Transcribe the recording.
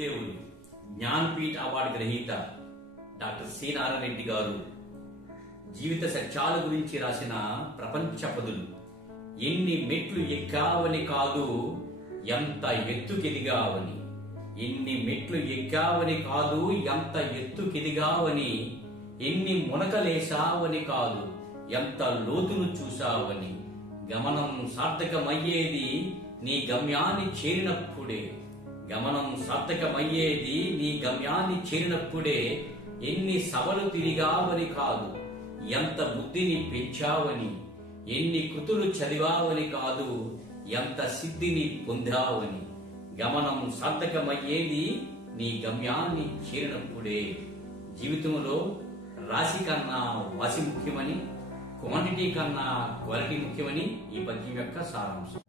గురుదేవులు జ్ఞానపీఠ అవార్డు గ్రహీత doctor C Narayana Reddy గారు జీవిత సత్యాల గురించి రాసిన ప్రపంచ పదులు ఎన్ని మెట్లు ఎక్కావని కాదు ఎంత ఎత్తుకెదిగావని, ఎన్ని మెట్లు ఎక్కావని కాదు ఎంత ఎత్తుకెదిగావని, ఎన్ని మునకలేశావని కాదు ఎంత లోతును చూశావని, గమనం సార్థకమయ్యేది నీ గమ్యాన్ని చేరినప్పుడే, గమనం సార్థకమయ్యేది నీ గమ్యాన్ని చేరినప్పుడే, ఎన్ని సభలు తిరిగావని కాదు ఎంత బుద్ధిని పెంచావని, ఎన్ని కృతులు చదివావని కాదు ఎంత సిద్ధిని పొందావని, గమనం సార్థకమయ్యేది నీ గమ్యాన్ని చేరినప్పుడే. జీవితంలో రాశి కన్నా వాసి ముఖ్యమని, క్వాంటిటీ కన్నా క్వాలిటీ ముఖ్యమని ఈ పద్యం యొక్క సారాంశం.